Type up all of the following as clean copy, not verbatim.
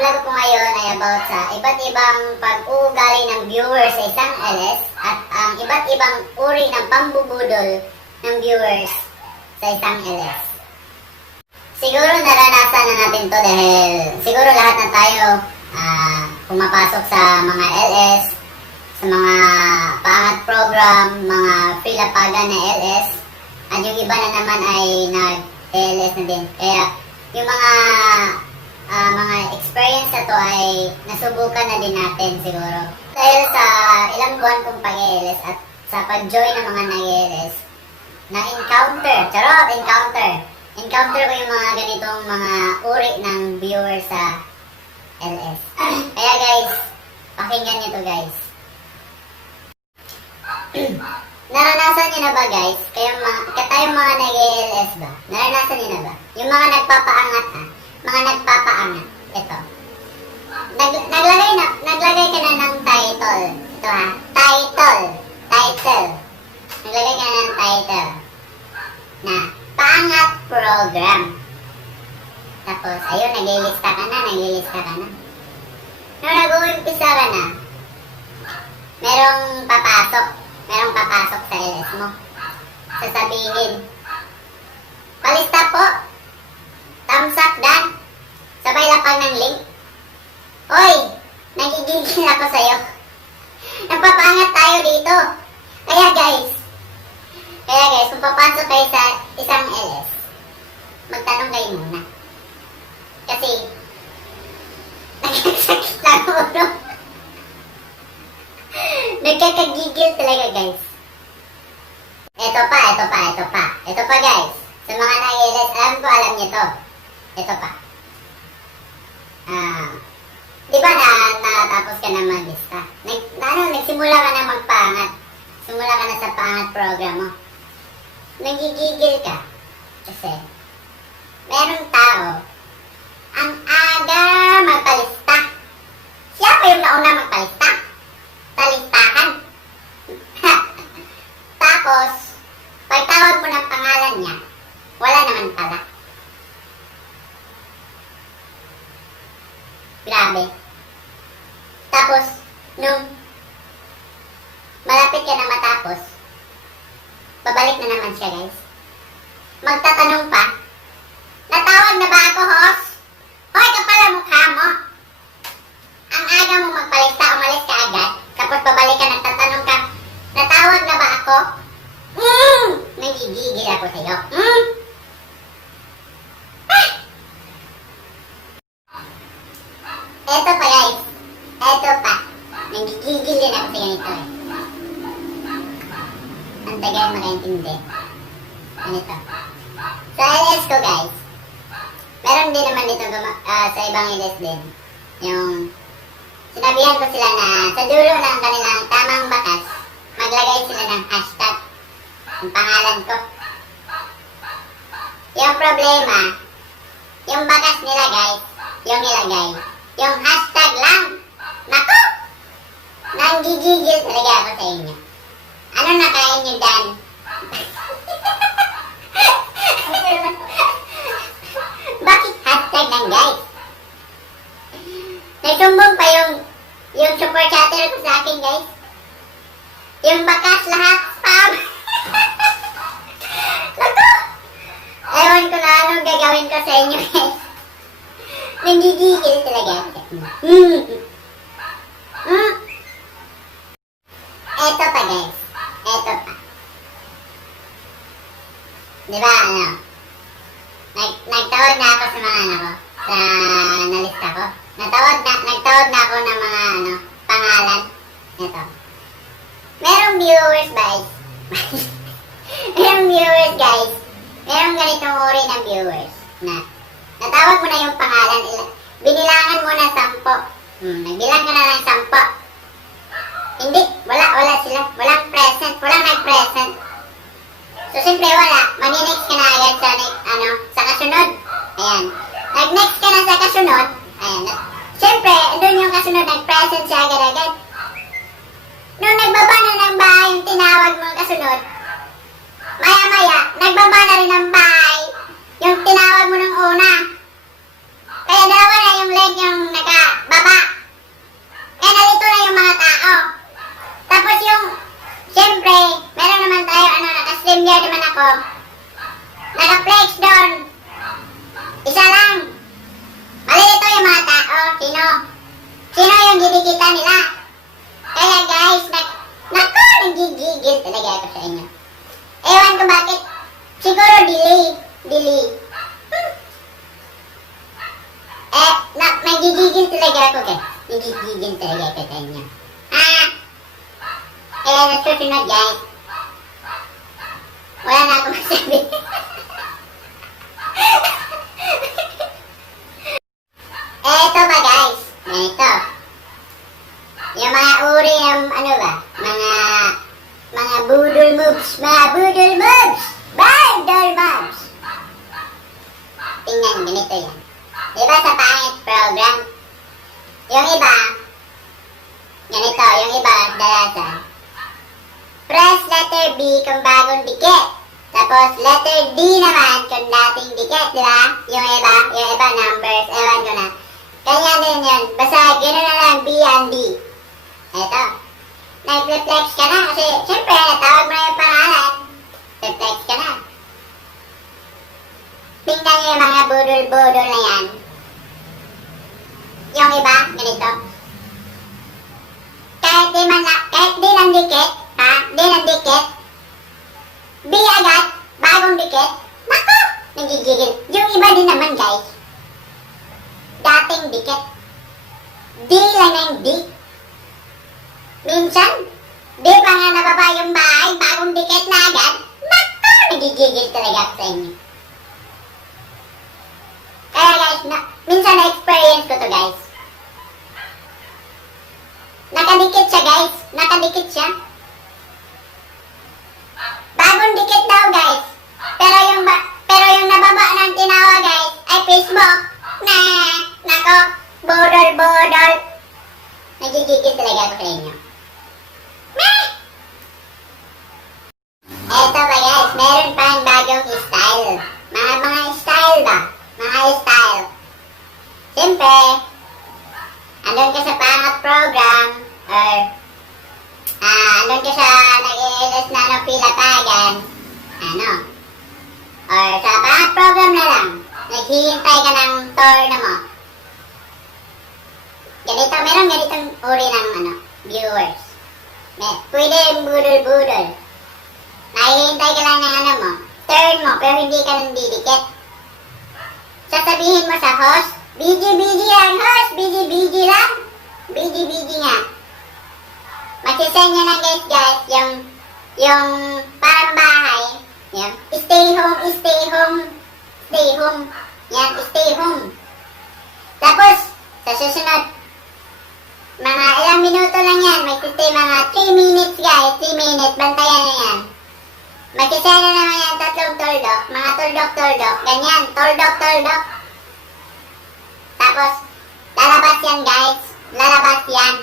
vlog ko ngayon ay about sa iba't ibang pag-uugali ng viewers sa isang LS at ang iba't ibang uri ng pambubudol ng viewers sa isang LS. Siguro naranasan na natin to dahil siguro lahat na tayo pumapasok sa mga LS, sa mga paangat program, mga freelapagan na LS, at yung iba na naman ay nag-LS na din. Kaya yung mga experience na to ay nasubukan na din natin siguro. Dahil sa ilang buwan kong pag-LS at sa pag-join ng mga nag-LS, encounter ko yung mga ganitong mga uri ng viewers sa LS. Kaya guys, pakinggan nyo to guys. Naranasan nyo na ba guys? Tayong mga nag-LS ba? Naranasan nyo na ba? Yung mga nagpapaangat mga nagpapaangat. Ito. Naglagay ka na ng title. Ito ha. Title. Naglagay ka na ng title. Na paangat program. Tapos, ayun, naglilista ka na. Nung nag-uumpisa ka na, merong papasok sa LS mo. Sasabihin, palista po, thumbs up dan, sabay lapag ng link. Hoy, nagigigil ako sa'yo. Nagpapaangat tayo dito. Kaya guys, kung papasok kayo sa isang LS, magtanong kayo muna. Kasi, nagkakasakit lang ulo. Nagkakagigil talaga guys. Ito pa guys. Sa mga nag-LS, alam niyo to. Ito pa. Di ba natapos ka na mag-lista? Nagsimula ka na magpangat. Simula ka na sa pangat program mo. Nagigigil ka. Kasi, merong tao, ang aga magpalista. Siya pa yung nauna magpalista. Talistahan. Tapos, pagtawag mo ng pangalan niya, wala naman pala. Grabe. Tapos, nung malapit ka na matapos, babalik na naman siya guys. Magtatanong pa, natawag na ba ako, host? Hoy, kapala mukha mo. Ang aga mo magpalista, umalis ka agad. Tapos babalik ka, nagtatanong ka, natawag na ba ako? Nagigigil ako sa'yo. Eto pa guys. Nagigigil din ako sa ganito eh. Ang tagal makaintindi. Ganito. Sa LS ko guys, meron din naman dito sa ibang LS din. Yung sinabihan ko sila na sa dulo ng kanilang tamang bakas, maglagay sila ng hashtag. Ang pangalan ko. Yung problema, yung bakas nila guys, yung nilagay, yung hashtag lang. Naku! Nanggigigil talaga ako sa inyo. Ano nakain nyo dan? Bakit hashtag lang guys? Nagsumbong pa yung super chatter ko sa akin guys. Yung bakas lahat spam. Naku! Ewan ko na anong gagawin ko sa inyo guys. Nanggigigil talaga ako. Eto pa guys. Diba nagtawag na ako sa mga ko, sa nalista ko. Nagtawag na ako ng mga pangalan. Ito. Merong viewers guys. Merong ganitong uri ng viewers na natawag mo na yung pangalan, binilangan mo na 10. Nagbilang ka na ng 10. Hindi, wala sila. Walang present, walang nag-present. So, siyempre wala. Mani-next ka na agad sa kasunod. Ayan. Nag-next ka na sa kasunod. Ayan. Siyempre, doon yung kasunod, nag-present siya agad-agad. Nung nagbaba na ng bahay yung tinawag mo kasunod, maya-maya, nagbaba na rin ng bahay yung tinawag mo ng una. Kaya dalawa na yung leg yung Messenger naman ako. Naka-flex doon. Isa lang. Malilito yung mga tao. Sino? Sino yung ginikita nila? Kaya guys, naku, nagigigil talaga ako sa inyo. Ewan ko bakit. Siguro delay. Nagigigil talaga ako guys. Nagigigil talaga ako sa inyo. Kaya nasusunod guys. Wala na akong masabi. Eto ba guys? Eto. Yung mga uri ng ano ba? Mga budol moves. Mga budol moves! Budol moves! Tingnan, ganito yan. Diba sa pangit program? Yung iba, ganito, yung iba, dalasan. Press letter B kung bagong dikit. Tapos letter D naman kung dating dikit, diba? Yung iba numbers, ewan ko na. Kanya din yun. Basta gano'n na lang B and D. Eto. Nag-reflex ka na kasi syempre natawag mo na yung pangalan. Reflex ka na. Tingnan nyo yung mga budol-budol na yan. Yung iba, ganito. Kahit di lang dikit, di lang dikit. B agad, bagong dikit. Naku, nagigigil. Yung iba din naman guys. Dating dikit. D lang ng D. Minsan, di pa nga nababa yung bahay, bagong dikit na agad. Naku, nagigigil talaga ako sa inyo. Kaya guys, minsan na-experience ko to guys. Nakadikit siya guys. Nakadikit siya. Bagong dikit daw guys. Pero yung nababa ng tinawa guys ay Facebook. Nako, bodol. Nagigigil talaga ako sa inyo. Eto ba guys, meron pang bagong style. Mga style ba? Mga style. Siyempre, andun ka sa pangat program, or andun ka sa nag-iilis na ng pilapagan, or sa pangat program na lang, naghihintay ka ng turn mo. Ganito, meron ganitong uri ng viewers. Pwede budol-budol. Nahihintay ka lang ng mo, turn mo, pero hindi ka nang didikit. Sasabihin mo sa host, BG lang, host, BG lang. BG nga. Magsisend nyo lang guys, yung parang bahay, yan, stay home. Yan, stay home. Tapos, sa susunod, mga ilang minuto lang yan, magsistay mga 3 minutes guys, 3 minutes, bantayan nyo yan. Magsisend na naman yan, tatlong toldok, mga toldok, ganyan, toldok. Tapos, lalabas yan guys. Lalabas yan.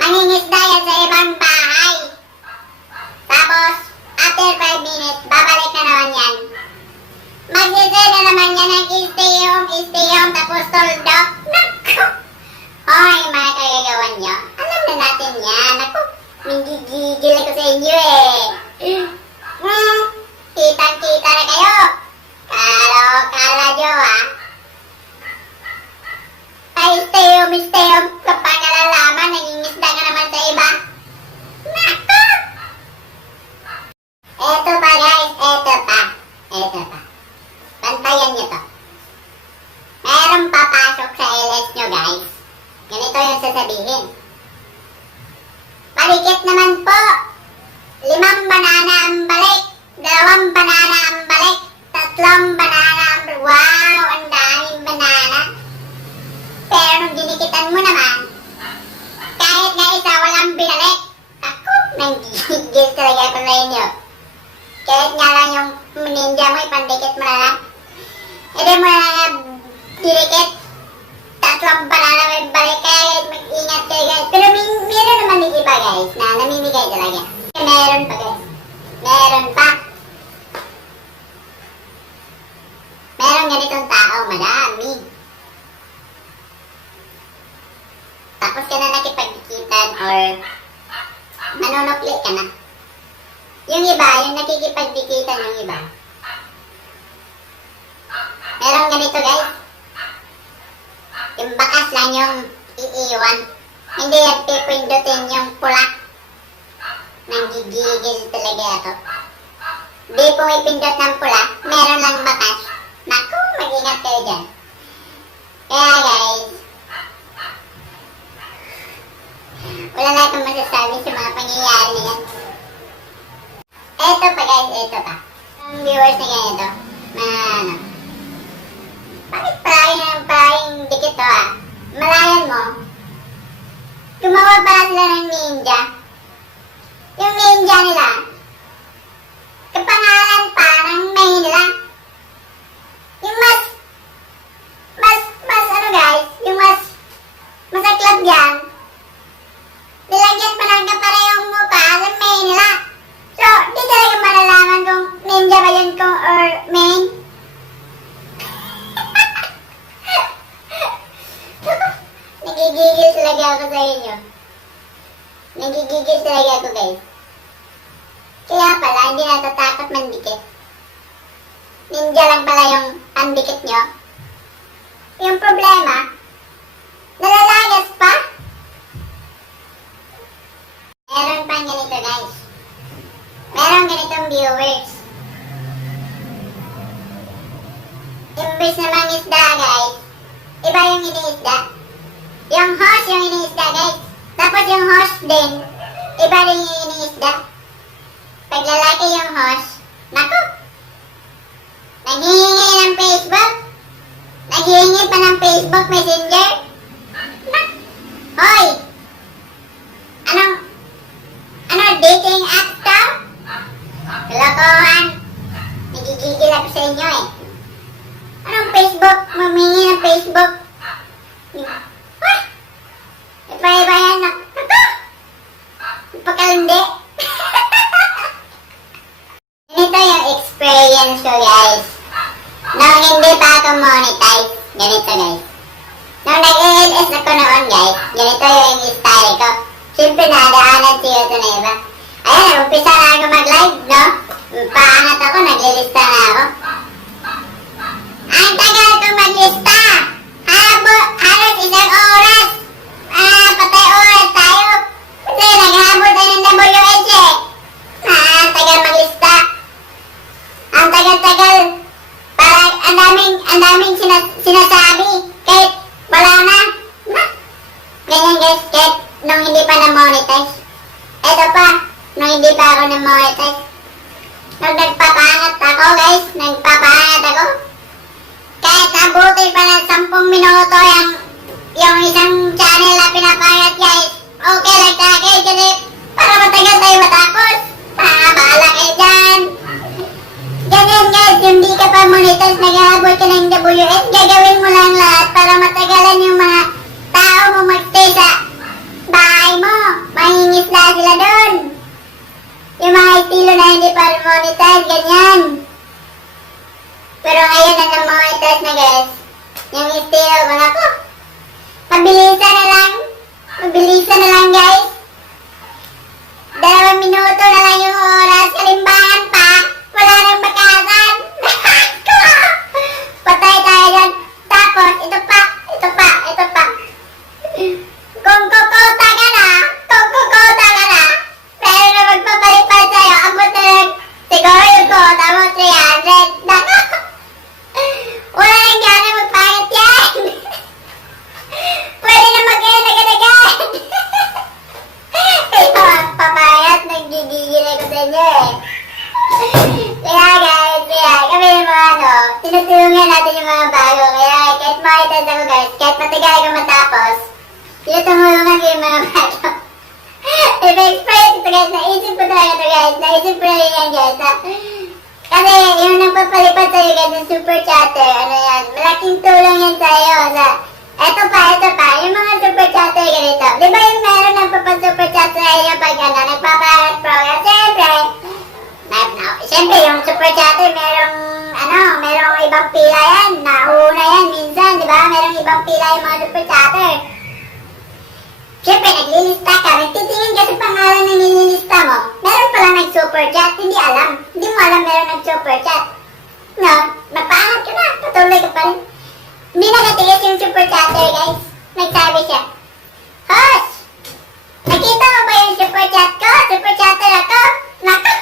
Mangingisda yan sa ibang bahay. Tapos, after 5 minutes, babalik na naman yan. Magsisend na naman yan ng stay home, tapos toldok. Naku! Hoy, mga kagagawan nyo. Alam na natin yan. Naku, nagigigil ako sa inyo eh. Kitang-kita na kayo. Karadyo ay stay home, kapag nalalaman, nangingisda ka naman sa iba. Naku! Eto pa guys, eto pa. Bantayan nyo to. Merong papasok sa LS nyo guys. Ganito yung sasabihin. Palikit naman po. 5 banana ang balik. 2 banana ang balik. 3 banana ang balik. Wow, ang daming banana. Pero nung dinikitan mo naman, kahit nga isa walang binalik. Ako, nanggigil talaga ako sa inyo. Kahit nga lang yung ninja mo, ipandikit mo na lang. Hindi mo na lang dinikit. 3 banana may balik. Kaya mag-ingat kayo guys. Pero meron naman yung iba guys na namimigay talaga. Meron pa guys. Meron ganitong tao, madami. Tapos ka na nakipagkikitan or manonokli ka na. Yung iba, yung nakikipagdikitan yung iba. Merong ganito guys. Yung bakas lang yung iiwan. Hindi yan pipindutin yung pula. Nanggigigil talaga ito. Di pumipindot ng pula, meron lang bakas. Naku, mag-ingat kayo dyan. Kaya guys, wala na akong masasabi sa mga pangyayari na yan. Eto pa guys, eto pa. Ang viewers na ganito, na ano, bakit parang dikit to ah? Malayan mo, gumawa pa sila ng ninja. Yung ninja nila, kapangalan pa ng main nila. Yung mas ano guys, yung mas masaklap dyan, nilagyan pa ng kaparehong mukha ng main nila. So, di talaga malalaman kung ninja ba yun kung or main. Nagigigil talaga ako sa inyo. Nagigigil talaga ako guys. Kaya pala, hindi natatakot mandikit. Ninja lang pala yung pandikit nyo. Yung problema, nalalagas pa. Meron pang ganito guys. Meron ganitong viewers. Imbis na mangisda guys, iba yung iniisda. Yung host yung iniisda guys. Tapos yung host din, iba rin yung iniisda. Pag lalaki yung host, naku, naghihingi ng Facebook, naghihingi pa ng Facebook Messenger. Hoy, ano dating app to? Kalokohan, nagigigil ako sa inyo eh. Anong Facebook? Mamingi ng Facebook? Iba-iba yan na. Pakalindi. Ganito yung experience ko guys. Nung hindi pa ako monetize. Ganito guys. Nung nag-ALS ako noon guys. Ganito yung style ko. Siyempre nadaanan siya ito na iba. Ayan, umpisa na ako mag-live, no? Paangat ako, naglilista na ako. Ang tagal kong maglista. Halos isang oras. Patay oras tayo. Kasi naghabol tayo ng WS eh. Ang tagal maglista. Ang tagal-tagal. Parang ang daming sinasabi. Kahit wala na. Ganyan guys, kahit nung hindi pa na-monetize. Eto pa, nung hindi pa ako na-monetize. Nung nagpapangat ako guys, kahit nabuti pa ng 10 minuto yung isang channel na pinapangat guys, okay lang sa akin kasi para matagal tayo matapos. Bahala kayo dyan. Ganyan guys, yung di ka pa monetize, nag-aabot ka ng WS, gagawin mo lang lahat para matagalan yung mga tao mo magstay sa bahay mo. Mangingisla sila doon. Yung mga estilo na hindi pa monetize, ganyan. Pero ngayon na na-monetize na guys, yung estilo ko na ko. Mabilisan na lang guys. 2 minuto na lang yung oras, kalimbangan pa, wala nang bakasan. Patay tayo dyan. Tapos, ito pa. Kung kukota ka na, pero na magpapalipad sa'yo, abot na lang, siguro yung kota mo, 300. Nako! Wala nang gana magpangit yan! Pwede na mag-end agad-agad! Ito ang papayat, nagigigil ako sa inyo eh. Kaya guys, kami yung mga tinutulungan natin yung mga bago. Kaya kahit makitad ako guys, kahit matagal ako matapos, tinutulungan ko yung mga bago. I-express ito guys, naisip ko talaga ito guys, naisip ko na rin yan guys. Kasi yung nagpapalipad sa'yo guys, yung super chatter, malaking tulong yan sa'yo. Eto pa, yung mga super chatter ganito. Di ba yung meron ng super chatter sa'yo pag nagpapalat program? Siyempre yung super chatter merong ibang pila yan. Nauna yan minsan, di ba? Merong ibang pila yung mga super chatter. Siyempre, naglilista ka, nagtitingin ka sa pangalan na nililista mo. Meron pala nag-super chat, hindi alam. Hindi mo alam meron nag-super chat. No, napaangat ka na, patuloy ka pa rin. Hindi nakatigas yung super chatter, guys. Nagsabi siya, Hosh! Nakita mo ba yung super chat ko? Super chatter ako? Nako!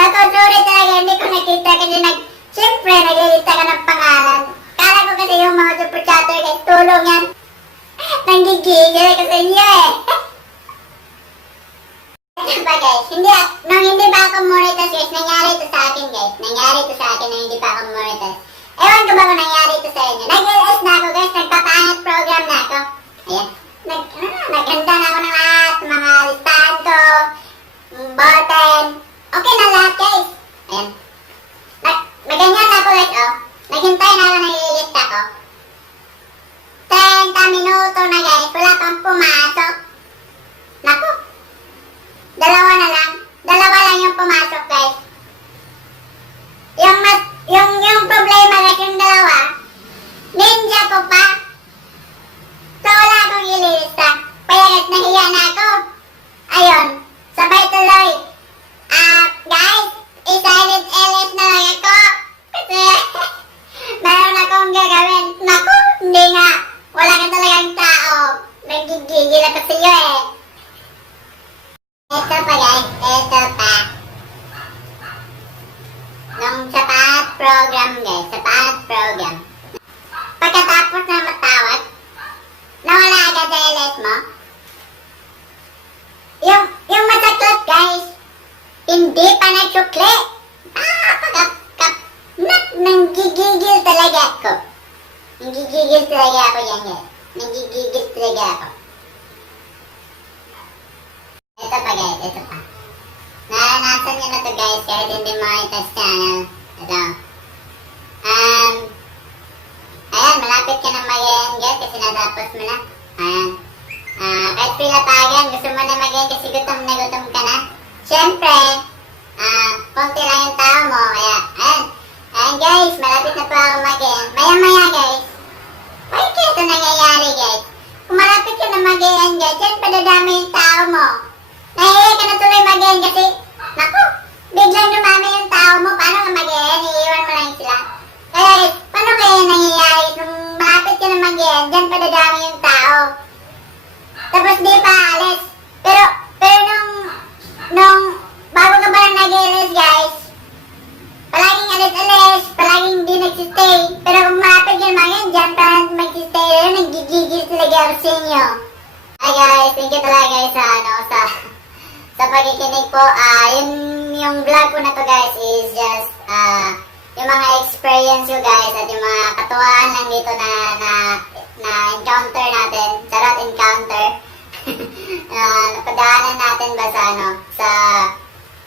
Nako, sorry talaga, hindi ko nakita kasi siyempre, naglilista ka ng pangalan. Kala ko kasi yung mga super chatter, guys, tulong yan. Nanggigigil ako sa inyo eh. Ito ba guys, nung hindi pa ako monetize guys, nangyari ito sa akin guys. Nangyari ito sa akin nung hindi pa ako monetize. Ewan ko ba kung nangyari ito sa inyo. Nag-LS na ako guys, nagpapaangat program na ako. Ayan. Naghanda na ako ng lahat, mga listahan ko, button. Okay na lahat guys. Ayan. Naganyan na ako guys, oh. Naghintay na ako ng ililista ko. 30 minuto na guys, wala pang pumasok. Naku, dalawa lang yung pumasok guys. Yung problema guys, yung dalawa, ninja ko pa. So wala akong ililista. Kaya guys, nahiya na ako. Ayun, sabay tuloy. Guys, i-silent LS na lang ako. Kasi, mayroon akong gagawin. Naku, hindi nga. Wala ka talagang tao. Nagigigil ako sa iyo eh. Ito pa guys, ito pa. Nung sapat program guys, sapat program. Pagkatapos na matawag, nawala agad sa LS mo. Yung masaklat guys, hindi pa nagsukli. Nanggigigil talaga ako. Nanggigigil talaga ako yan guys. Nanggigigil talaga ako. Ito pa guys, ito pa. Naranasan nyo na to guys kahit hindi monetize channel. Ito. Ayan, malapit ka na mag-end guys kasi natapos mo na. Ayan. Kahit pilatagan, gusto mo na mag-end kasi gutom ka na. Siyempre, konti lang yung tao mo. Kaya, ayan. Ayan guys, malapit na po ako mag-end. Maya-maya guys. Bakit kaya ito nangyayari guys? Kung malapit ka na mag-end guys, yan padadami yung tao mo. Nahiya ka na tuloy mag-end kasi, naku, biglang dumami yung tao mo. Paano ka mag-end? Iiwan mo lang sila. Kaya guys, paano kaya nangyayari? Kung malapit ka na mag-end, yan padadami yung tao. Tapos di pa alis. Pero nung bago ka pa lang nag-alis guys, palaging alis-alis, palaging di nagsistay. Pero kung malapit ka naman yan, dyan parang magsistay rin, nagigigil talaga ako sa inyo. Hi guys, thank you talaga guys sa pagkikinig po. Yung vlog ko na to guys is just yung mga experience ko guys at yung mga katuwaan lang dito na encounter natin. Charot encounter. Napadaanan natin ba sa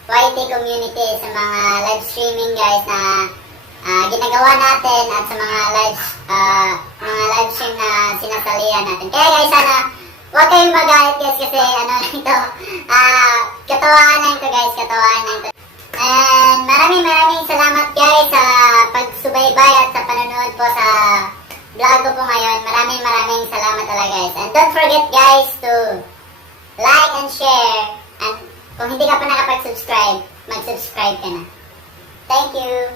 YT community, sa mga live streaming guys na ginagawa natin at sa mga live stream na sinasalihan natin. Kaya guys, sana huwag kayong magalit guys kasi ito, katawaan lang ito guys, katawaan lang ito. And maraming salamat guys sa pagsubaybay at sa panonood po sa vlog ko po ngayon. Maraming salamat talaga guys. And don't forget guys to like and share. And kung hindi ka pa nakapag-subscribe, mag-subscribe ka na. Thank you!